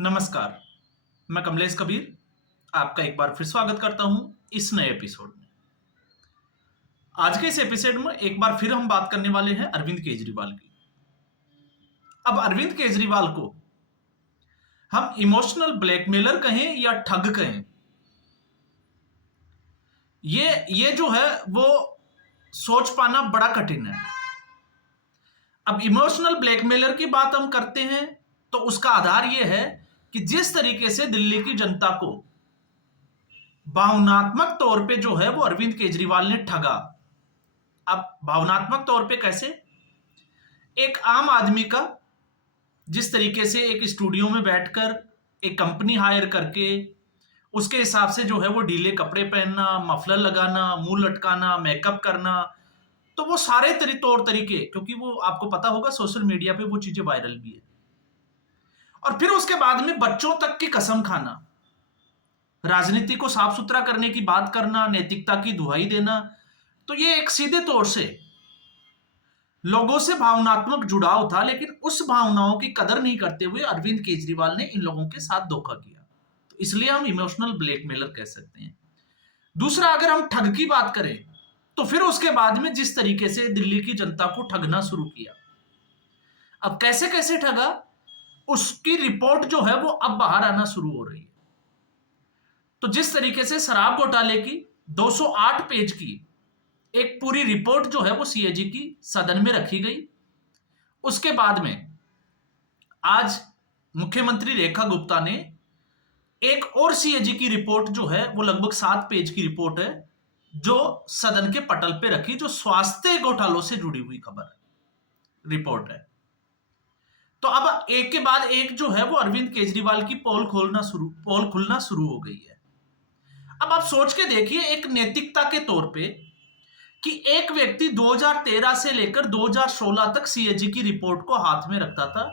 नमस्कार, मैं कमलेश कबीर आपका एक बार फिर स्वागत करता हूं इस नए एपिसोड में। आज के इस एपिसोड में एक बार फिर हम बात करने वाले हैं अरविंद केजरीवाल की। अब अरविंद केजरीवाल को हम इमोशनल ब्लैकमेलर कहें या ठग कहें, ये जो है वो सोच पाना बड़ा कठिन है। अब इमोशनल ब्लैकमेलर की बात हम करते हैं तो उसका आधार यह है कि जिस तरीके से दिल्ली की जनता को भावनात्मक तौर पे जो है वो अरविंद केजरीवाल ने ठगा। अब भावनात्मक तौर पे कैसे? एक आम आदमी का जिस तरीके से एक स्टूडियो में बैठकर एक कंपनी हायर करके उसके हिसाब से जो है वो ढीले कपड़े पहनना, मफलर लगाना, मुंह लटकाना, मेकअप करना, तो वो सारे तौर तरीके, क्योंकि वो आपको पता होगा सोशल मीडिया पे वो चीजें वायरल भी है। और फिर उसके बाद में बच्चों तक की कसम खाना, राजनीति को साफ सुथरा करने की बात करना, नैतिकता की दुहाई देना, तो ये एक सीधे तौर से लोगों से भावनात्मक जुड़ाव था, लेकिन उस भावनाओं की कदर नहीं करते हुए अरविंद केजरीवाल ने इन लोगों के साथ धोखा किया। तो इसलिए हम इमोशनल ब्लैकमेलर कह सकते हैं। दूसरा, अगर हम ठग की बात करें तो फिर उसके बाद में जिस तरीके से दिल्ली की जनता को ठगना शुरू किया, अब कैसे कैसे ठगा उसकी रिपोर्ट जो है वो अब बाहर आना शुरू हो रही है। तो जिस तरीके से शराब घोटाले की 208 पेज की एक पूरी रिपोर्ट जो है वो सीएजी की सदन में रखी गई, उसके बाद में आज मुख्यमंत्री रेखा गुप्ता ने एक और सीएजी की रिपोर्ट जो है वो लगभग 7 पेज की रिपोर्ट है जो सदन के पटल पे रखी, जो स्वास्थ्य घोटालों से जुड़ी हुई खबर रिपोर्ट है। तो अब एक के बाद एक जो है वो अरविंद केजरीवाल की पोल खुलना शुरू हो गई है। अब आप सोच के देखिए, एक नैतिकता के तौर पे कि एक व्यक्ति 2013 से लेकर 2016 तक सीएजी की रिपोर्ट को हाथ में रखता था,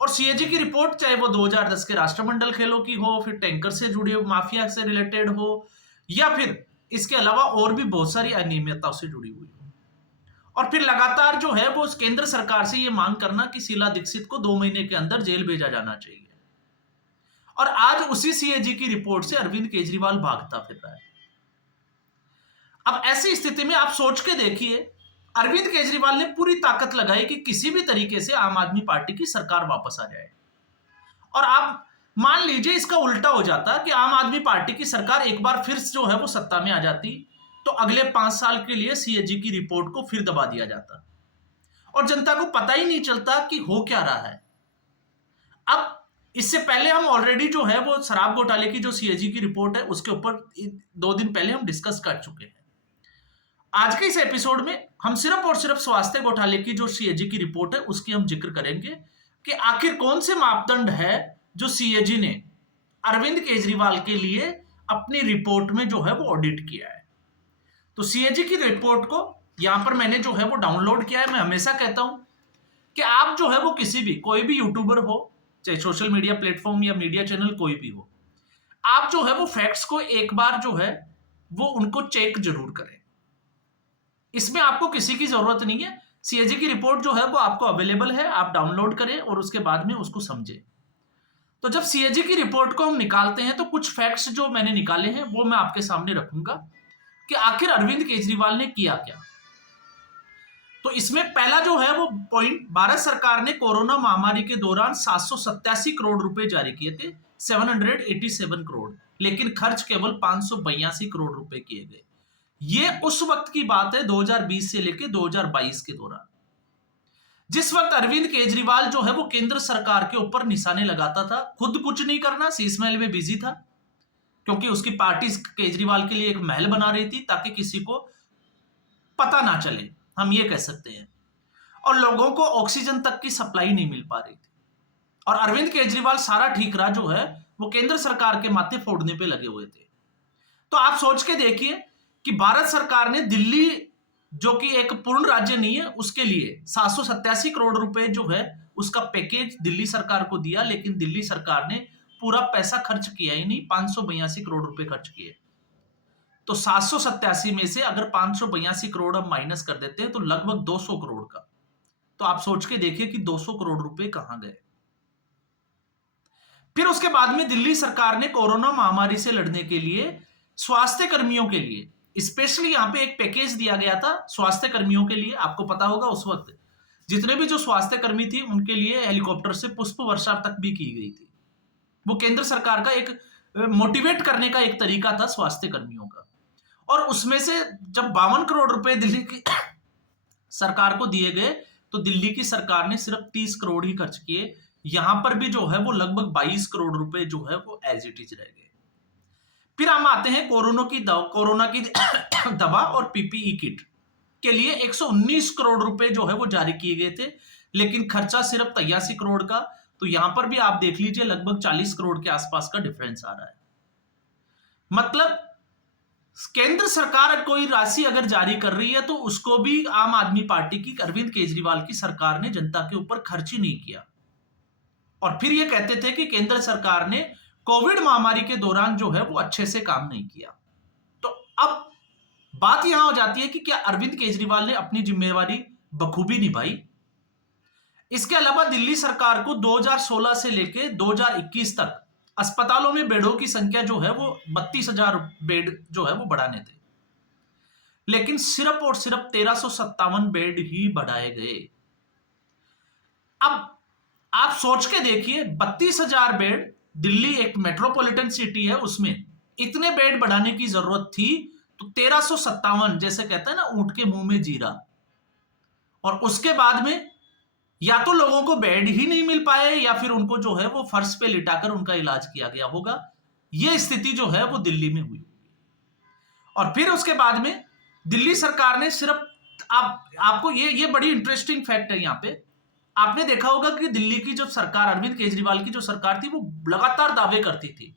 और सीएजी की रिपोर्ट चाहे वो 2010 के राष्ट्रमंडल खेलों की हो, फिर टैंकर से जुड़े माफिया से रिलेटेड हो, या फिर इसके अलावा और भी बहुत सारी अनियमितताओं से जुड़ी हुई हो, और फिर लगातार जो है वो केंद्र सरकार से ये मांग करना कि शीला दीक्षित को 2 महीने के अंदर जेल भेजा जाना चाहिए। और आज उसी सीएजी की रिपोर्ट से अरविंद केजरीवाल भागता फिर रहा है। अब ऐसी स्थिति में आप सोच के देखिए, अरविंद केजरीवाल ने पूरी ताकत लगाई कि किसी भी तरीके से आम आदमी पार्टी की सरकार वापस आ जाए। और आप मान लीजिए इसका उल्टा हो जाता कि आम आदमी पार्टी की सरकार एक बार फिर जो है वो सत्ता में आ जाती, तो अगले 5 साल के लिए सीएजी की रिपोर्ट को फिर दबा दिया जाता और जनता को पता ही नहीं चलता कि हो क्या रहा है। अब इससे पहले हम ऑलरेडी जो है वो शराब घोटाले की जो सीएजी की रिपोर्ट है उसके ऊपर 2 दिन पहले हम डिस्कस कर चुके हैं। आज के इस एपिसोड में हम सिर्फ और सिर्फ स्वास्थ्य घोटाले की जो सीएजी की रिपोर्ट है उसकी हम जिक्र करेंगे कि आखिर कौन से मापदंड है जो सीएजी ने अरविंद केजरीवाल के लिए अपनी रिपोर्ट में जो है वो ऑडिट किया है। तो सीएजी की रिपोर्ट को यहां पर मैंने जो है वो डाउनलोड किया है। मैं हमेशा कहता हूं कि आप जो है वो किसी भी कोई भी यूट्यूबर हो, चाहे सोशल मीडिया प्लेटफॉर्म या मीडिया चैनल कोई भी हो, आप जो है वो फैक्ट्स को एक बार जो है वो उनको चेक जरूर करें। इसमें आपको किसी की जरूरत नहीं है। सीएजी की रिपोर्ट जो है वो आपको अवेलेबल है, आप डाउनलोड करें और उसके बाद में उसको समझें। तो जब सीएजी की रिपोर्ट को हम निकालते हैं तो कुछ फैक्ट्स जो मैंने निकाले हैं वो मैं आपके सामने रखूंगा कि आखिर अरविंद केजरीवाल ने किया क्या। तो इसमें पहला जो है वो पॉइंट, भारत सरकार ने कोरोना महामारी के दौरान 787 करोड़ रुपए जारी किए थे, 787 करोड़, लेकिन खर्च केवल 582 करोड़ रुपए किए गए। ये उस वक्त की बात है 2020 से लेकर 2022 के दौरान, जिस वक्त अरविंद केजरीवाल जो है वो केंद्र सरकार के ऊपर निशाने लगाता था। खुद कुछ नहीं करना, शीशमहल में बिजी था, क्योंकि उसकी पार्टी केजरीवाल के लिए एक महल बना रही थी ताकि किसी को पता ना चले, हम ये कह सकते हैं। और लोगों को ऑक्सीजन तक की सप्लाई नहीं मिल पा रही थी, और अरविंद केजरीवाल सारा ठीक रहा जो है वो केंद्र सरकार के माथे फोड़ने पे लगे हुए थे। तो आप सोच के देखिए कि भारत सरकार ने दिल्ली, जो कि एक पूर्ण राज्य नहीं है, उसके लिए 787 करोड़ रुपए जो है उसका पैकेज दिल्ली सरकार को दिया, लेकिन दिल्ली सरकार ने पूरा पैसा खर्च किया ही नहीं, 582 करोड़ रुपए खर्च किए। तो 787 में से अगर 582 करोड़ हम माइनस कर देते हैं तो लगभग 200 करोड़ का। तो आप सोच के देखिए कि 200 करोड़ रुपए कहां गए। फिर उसके बाद में दिल्ली सरकार ने कोरोना महामारी से लड़ने के लिए स्वास्थ्य कर्मियों के लिए स्पेशली यहां पे एक पैकेज दिया गया था स्वास्थ्य कर्मियों के लिए। आपको पता होगा उस वक्त जितने भी जो स्वास्थ्य कर्मी थी उनके लिए हेलीकॉप्टर से पुष्प वर्षा तक भी की गई थी। वो केंद्र सरकार का एक मोटिवेट करने का एक तरीका था स्वास्थ्य कर्मियों का। और उसमें से जब 52 करोड़ रुपए दिल्ली की सरकार को दिए गए तो दिल्ली की सरकार ने सिर्फ 30 करोड़ ही खर्च किए। यहां पर भी जो है वो लगभग 22 करोड़ रुपए जो है वो एज इट इज रह गए। फिर हम आते हैं कोरोना की दवा और पीपीई किट के लिए 119 करोड़ रुपए जो है वो जारी किए गए थे, लेकिन खर्चा सिर्फ 83 करोड़ का। तो यहां पर भी आप देख लीजिए लगभग 40 करोड़ के आसपास का डिफरेंस आ रहा है। मतलब केंद्र सरकार कोई राशि अगर जारी कर रही है तो उसको भी आम आदमी पार्टी की अरविंद केजरीवाल की सरकार ने जनता के ऊपर खर्च ही नहीं किया। और फिर ये कहते थे कि केंद्र सरकार ने कोविड महामारी के दौरान जो है वो अच्छे से काम नहीं किया। तो अब बात यहां हो जाती है कि क्या अरविंद केजरीवाल ने अपनी जिम्मेवारी बखूबी निभाई? इसके अलावा दिल्ली सरकार को 2016 से लेकर 2021 तक अस्पतालों में बेडों की संख्या जो है वो 32,000 बेड जो है वो बढ़ाने थे, लेकिन सिर्फ और सिर्फ 1357 बेड ही बढ़ाए गए। अब आप सोच के देखिए 32,000 बेड, दिल्ली एक मेट्रोपॉलिटन सिटी है, उसमें इतने बेड बढ़ाने की जरूरत थी तो 1357, जैसे कहते हैं ना ऊंट के मुंह में जीरा। और उसके बाद में या तो लोगों को बेड ही नहीं मिल पाए या फिर उनको जो है वो फर्श पे लिटाकर उनका इलाज किया गया होगा। यह स्थिति जो है वो दिल्ली में हुई। और फिर उसके बाद में दिल्ली सरकार ने सिर्फ आपको ये बड़ी इंटरेस्टिंग फैक्ट है। यहां पे आपने देखा होगा कि दिल्ली की जो सरकार, अरविंद केजरीवाल की जो सरकार थी, वो लगातार दावे करती थी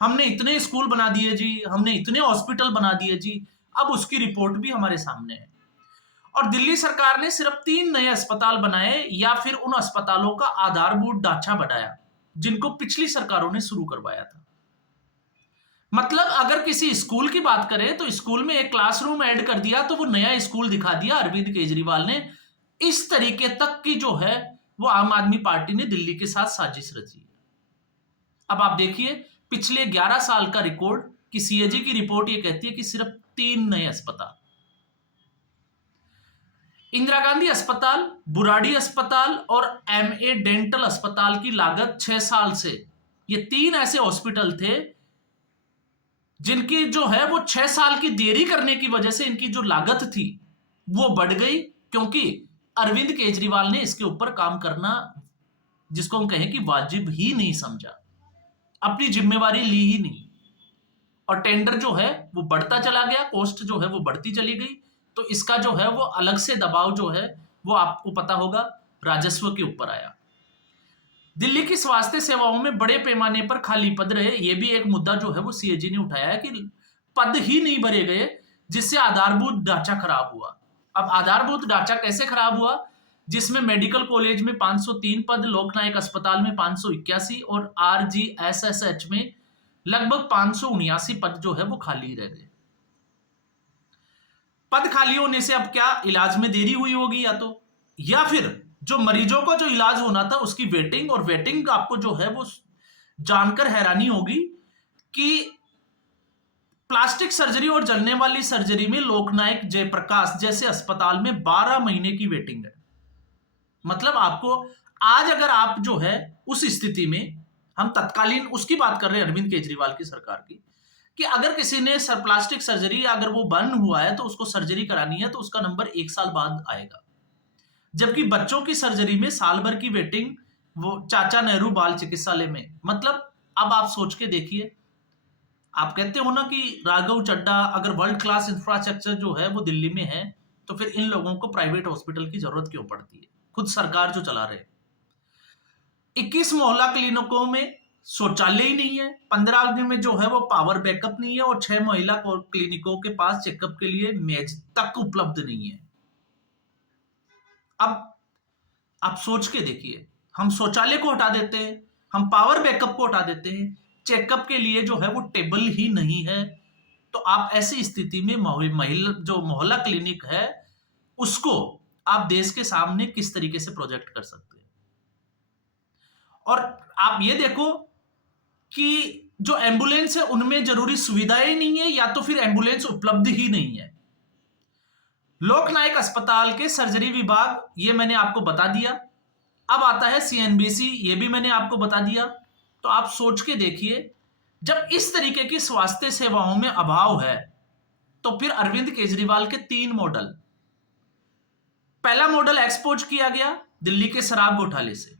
हमने इतने स्कूल बना दिए जी, हमने इतने हॉस्पिटल बना दिए जी। अब उसकी रिपोर्ट भी हमारे सामने है। और दिल्ली सरकार ने सिर्फ 3 नए अस्पताल बनाए या फिर उन अस्पतालों का आधारभूत ढांचा बढ़ाया जिनको पिछली सरकारों ने शुरू करवाया था। मतलब अगर किसी स्कूल की बात करें तो स्कूल में एक क्लासरूम ऐड कर दिया तो वो नया स्कूल दिखा दिया अरविंद केजरीवाल ने। इस तरीके तक की जो है वो आम आदमी पार्टी ने दिल्ली के साथ साजिश रची। अब आप देखिए पिछले 11 साल का रिकॉर्ड कि सीएजी की रिपोर्ट ये कहती है कि सिर्फ 3 नए अस्पताल, इंदिरा गांधी अस्पताल, बुराड़ी अस्पताल और एमए डेंटल अस्पताल की लागत 6 साल से, ये 3 ऐसे हॉस्पिटल थे जिनकी जो है वो 6 साल की देरी करने की वजह से इनकी जो लागत थी वो बढ़ गई, क्योंकि अरविंद केजरीवाल ने इसके ऊपर काम करना, जिसको हम कहें कि वाजिब ही नहीं समझा, अपनी जिम्मेवारी ली ही नहीं। और टेंडर जो है वो बढ़ता चला गया, कॉस्ट जो है वो बढ़ती चली गई। तो इसका जो है वो अलग से दबाव जो है वो आपको पता होगा राजस्व के ऊपर आया। दिल्ली की स्वास्थ्य सेवाओं में बड़े पैमाने पर खाली पद रहे, ये भी एक मुद्दा जो है वो सीएजी ने उठाया है कि पद ही नहीं भरे गए, जिससे आधारभूत ढांचा खराब हुआ। अब आधारभूत ढांचा कैसे खराब हुआ? जिसमें मेडिकल कॉलेज में 503 पद, लोकनायक अस्पताल में 581 और आरजीएसएसएच में लगभग 579 पद जो है वो खाली रह गए। पद खाली होने से अब क्या इलाज में देरी हुई होगी या फिर जो मरीजों का जो इलाज होना था उसकी वेटिंग आपको जो है वो जानकर हैरानी होगी कि प्लास्टिक सर्जरी और जलने वाली सर्जरी में लोकनायक जयप्रकाश जैसे अस्पताल में 12 महीने की वेटिंग है। मतलब आपको आज अगर आप जो है उस स्थिति में, हम तत्कालीन उसकी बात कर रहे हैं अरविंद केजरीवाल की सरकार की, कि अगर किसी ने प्लास्टिक सर्जरी अगर वो बंद हुआ है तो उसको सर्जरी करानी है तो उसका नंबर 1 साल बाद आएगा, जबकि बच्चों की सर्जरी में साल भर की वेटिंग वो चाचा नेहरू बाल चिकित्सालय में। मतलब अब आप सोच के देखिए, आप कहते हो ना कि राघव चड्डा अगर वर्ल्ड क्लास इंफ्रास्ट्रक्चर जो है वो दिल्ली में है तो फिर इन लोगों को प्राइवेट हॉस्पिटल की जरूरत क्यों पड़ती है, खुद सरकार जो चला रहे। 21 मोहल्ला क्लिनिकों में शौचालय ही नहीं है, 15 दिन में जो है वो पावर बैकअप नहीं है और 6 महिला क्लिनिकों के पास चेकअप के लिए मेज तक उपलब्ध नहीं है। अब आप सोच के देखिए, हम शौचालय को हटा देते हैं, हम पावर बैकअप को हटा देते हैं, चेकअप के लिए जो है वो टेबल ही नहीं है। तो आप ऐसी स्थिति में जो मोहल्ला क्लिनिक है उसको आप देश के सामने किस तरीके से प्रोजेक्ट कर सकते हैं। और आप ये देखो कि जो एम्बुलेंस है उनमें जरूरी सुविधाएं नहीं है, या तो फिर एम्बुलेंस उपलब्ध ही नहीं है। लोकनायक अस्पताल के सर्जरी विभाग, ये मैंने आपको बता दिया। अब आता है सीएनबीसी, ये भी मैंने आपको बता दिया। तो आप सोच के देखिए, जब इस तरीके की स्वास्थ्य सेवाओं में अभाव है, तो फिर अरविंद केजरीवाल के 3 मॉडल। पहला मॉडल एक्सपोज किया गया दिल्ली के शराब घोटाले से,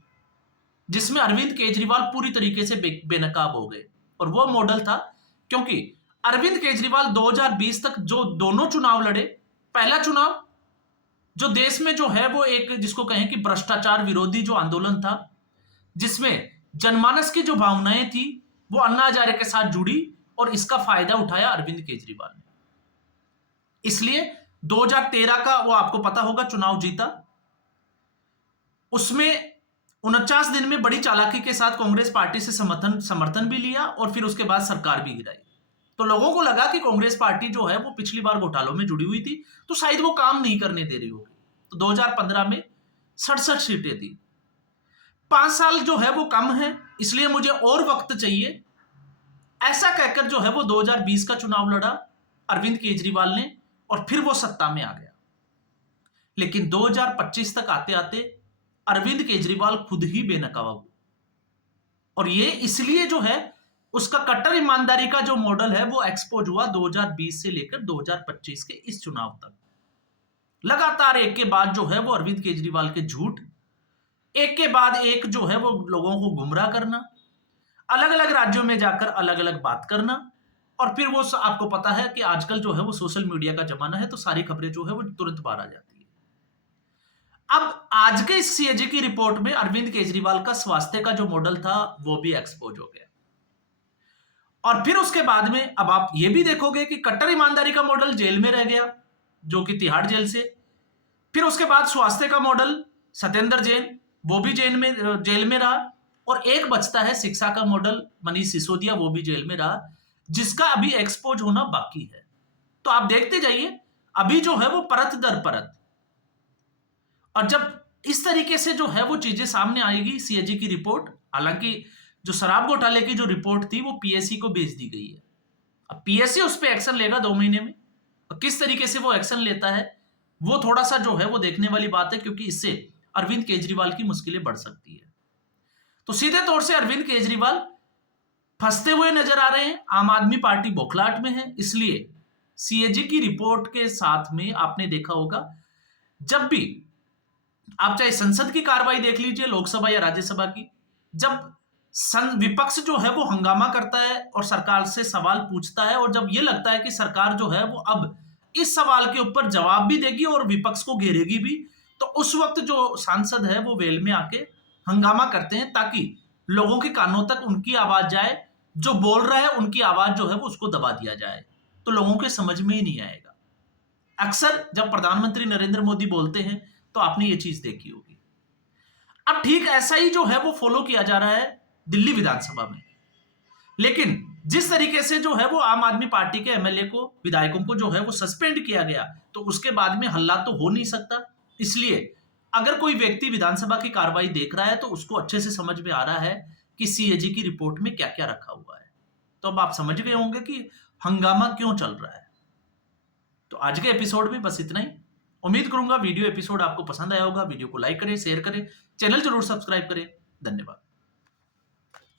जिसमें अरविंद केजरीवाल पूरी तरीके से बेनकाब हो गए। और वो मॉडल था क्योंकि अरविंद केजरीवाल 2020 तक जो दोनों चुनाव लड़े, पहला चुनाव जो देश में जो है वो एक जिसको कहें कि भ्रष्टाचार विरोधी जो आंदोलन था, जिसमें जनमानस की जो भावनाएं थी वो अन्ना हजारे के साथ जुड़ी, और इसका फायदा उठाया अरविंद केजरीवाल ने। इसलिए 2013 का वो आपको पता होगा चुनाव जीता। उसमें 49 दिन में बड़ी चालाकी के साथ कांग्रेस पार्टी से समर्थन भी लिया, और फिर उसके बाद सरकार भी गिराई। तो लोगों को लगा कि कांग्रेस पार्टी जो है वो पिछली बार घोटालों में जुड़ी हुई थी, तो शायद वो काम नहीं करने दे रही होगी। तो 2015 में 67 सीटें थी। 5 साल जो है वो कम है, इसलिए मुझे और वक्त चाहिए, ऐसा कहकर जो है वो 2020 का चुनाव लड़ा अरविंद केजरीवाल ने, और फिर वो सत्ता में आ गया। लेकिन 2025 तक आते आते अरविंद केजरीवाल खुद ही बेनकाब हुए, और ये इसलिए जो है उसका कट्टर ईमानदारी का जो मॉडल है वो एक्सपोज हुआ 2020 से लेकर 2025 के इस चुनाव तक। लगातार एक के बाद जो है वो अरविंद केजरीवाल के झूठ, एक के बाद एक जो है वो लोगों को गुमराह करना, अलग अलग राज्यों में जाकर अलग अलग बात करना, और फिर वो आपको पता है कि आजकल जो है वो सोशल मीडिया का जमाना है, तो सारी खबरें जो है वो तुरंत बाहर आ जाती है। अब आज के इस सीएजी की रिपोर्ट में अरविंद केजरीवाल का स्वास्थ्य का जो मॉडल था वो भी एक्सपोज हो गया। और फिर उसके बाद में अब आप ये भी देखोगे कि कट्टर ईमानदारी का मॉडल जेल में रह गया, जो कि तिहाड़ जेल से। फिर उसके बाद स्वास्थ्य का मॉडल सत्येंद्र जैन, वो भी जेल में रहा, और एक बचता है शिक्षा का मॉडल मनीष सिसोदिया, वो भी जेल में रहा, जिसका अभी एक्सपोज होना बाकी है। तो आप देखते जाइए, अभी जो है वो परत दर परत, और जब इस तरीके से जो है वो चीजें सामने आएगी सीएजी की रिपोर्ट, हालांकि जो शराब घोटाले की जो रिपोर्ट थी वो पीएससी को भेज दी गई है। अब पीएससी उस पर एक्शन लेगा 2 महीने में, और किस तरीके से वो एक्शन लेता है वो थोड़ा सा जो है वो देखने वाली बात है, क्योंकि इससे अरविंद केजरीवाल की मुश्किलें बढ़ सकती है। तो सीधे तौर से अरविंद केजरीवाल फंसते हुए नजर आ रहे हैं, आम आदमी पार्टी बौखलाहट में है। इसलिए सीएजी की रिपोर्ट के साथ में आपने देखा होगा, जब भी आप चाहे संसद की कार्रवाई देख लीजिए, लोकसभा या राज्यसभा की, जब विपक्ष जो है वो हंगामा करता है और सरकार से सवाल पूछता है, और जब ये लगता है कि सरकार जो है वो अब इस सवाल के ऊपर जवाब भी देगी और विपक्ष को घेरेगी भी, तो उस वक्त जो सांसद है वो वेल में आके हंगामा करते हैं, ताकि लोगों के कानों तक उनकी आवाज जाए, जो बोल रहा है उनकी आवाज जो है वो उसको दबा दिया जाए, तो लोगों के समझ में ही नहीं आएगा। अक्सर जब प्रधानमंत्री नरेंद्र मोदी बोलते हैं तो आपने ये चीज देखी होगी। अब ठीक ऐसा ही जो है वो फॉलो किया जा रहा है दिल्ली विधानसभा में। लेकिन जिस तरीके से जो है वो आम आदमी पार्टी के एमएलए को, विधायकों को जो है वो सस्पेंड किया गया, तो उसके बाद में हल्ला तो हो नहीं सकता। इसलिए अगर कोई व्यक्ति विधानसभा की कार्रवाई देख रहा है तो उसको अच्छे से समझ में आ रहा है कि सीएजी की रिपोर्ट में क्या क्या रखा हुआ है। तो अब आप समझ गए होंगे कि हंगामा क्यों चल रहा है। तो आज के एपिसोड में बस इतना ही। उम्मीद करूंगा वीडियो एपिसोड आपको पसंद आया होगा। वीडियो को लाइक करें, शेयर करें, चैनल जरूर सब्सक्राइब करें। धन्यवाद।